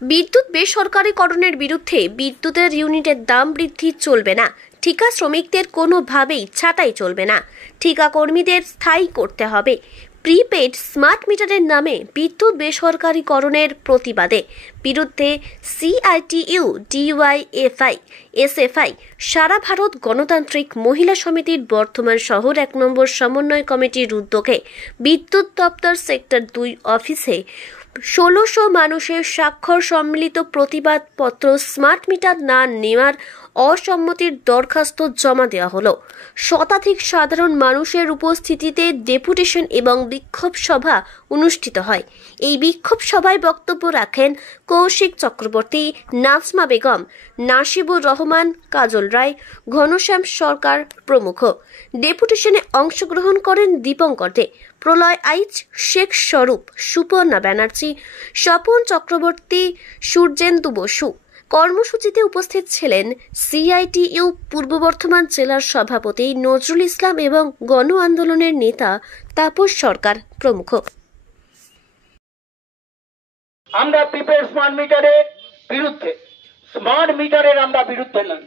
বিদ্যুৎ বেসরকারীকরণের বিরুদ্ধে বিদ্যুতের ইউনিটের দাম বৃদ্ধি চলবে না। ঠিকা শ্রমিকদের কোনোভাবেই ছাঁটাই চলবে না। ঠিকা কর্মীদের স্থায়ী করতে হবে। প্রিপেড স্মার্ট মিটারের নামে বিদ্যুৎ বেসরকারীকরণের প্রতিবাদে বিরুদ্ধে সিআইটিইউ, ডিওয়াইএফআই, এসএফআই, সারা ভারত গণতান্ত্রিক মহিলা সমিতির বর্ধমান শহর 1 নম্বর সমন্বয় কমিটির উদ্যোগে বিদ্যুৎ দপ্তর সেক্টর 2 অফিসে 1600 মানুষের স্বাক্ষর সম্মিলিত প্রতিবাদ পত্র স্মার্ট মিটার না নেওয়ার অসম্মতির দরখাস্ত জমা দেওয়া হলো। শতাধিক সাধারণ মানুষের উপস্থিতিতে ডেপুটেশন এবং বিক্ষোভ সভা অনুষ্ঠিত হয়। এই বিক্ষোভ সভায় বক্তব্য রাখেন কৌশিক চক্রবর্তী, নাজমা বেগম, নাসিবুর রহমান, কাজল রায়, ঘনশ্যাম সরকার প্রমুখ। ডেপুটেশনে অংশগ্রহণ করেন দীপঙ্কর দে, প্রলয় আইচ, শেখ স্বরূপ, সুপর্ণা ব্যানার্জি, স্বপন চক্রবর্তী, সূর্যেন্দু বসু। কর্মসূচিতে উপস্থিত ছিলেন সিআইটিইউ পূর্ব বর্ধমান জেলার সভাপতি নজরুল ইসলাম এবং গণ আন্দোলনের নেতা তাপস সরকার প্রমুখ। আমরা প্রিপেড স্মার্ট মিটারের বিরুদ্ধে, স্মার্ট মিটারের আমরা বিরুদ্ধে নই।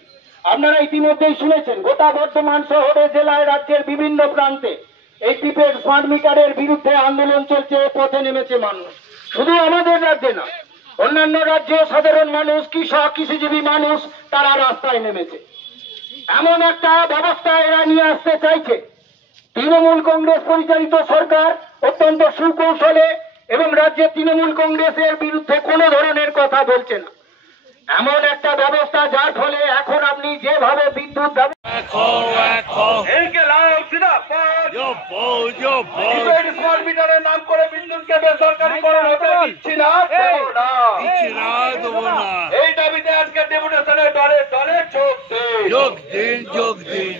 আপনারা ইতিমধ্যেই শুনেছেন, গোটা বর্ধমান শহরে, জেলায়, রাজ্যের বিভিন্ন প্রান্তে এই প্রিপেড স্মার্ট মিটারের বিরুদ্ধে আন্দোলন চলছে, পথে নেমেছে মানুষ। শুধু আমাদের রাজ্যে না, অন্যান্য রাজ্যে সাধারণ মানুষ, কৃষক, কৃষিজীবী মানুষ তারা রাস্তায় নেমেছে। এমন একটা ব্যবস্থা এরা নিয়ে আসতে চাইছে। তৃণমূল কংগ্রেস পরিচালিত সরকার অত্যন্ত সুকৌশলে এবং রাজ্যের তৃণমূল কংগ্রেসের বিরুদ্ধে কোনো ধরনের কথা বলছে না। এমন একটা ব্যবস্থা যার ফলে এখন আপনি যেভাবে বিদ্যুৎ স্মার্ট মিটারের নাম করে বিদ্যুৎকে বেসরকারীকরণ হতে দিচ্ছি না, এই দাবিতে আজকে ডেপুটেশনের দলে দলে যোগ দিন।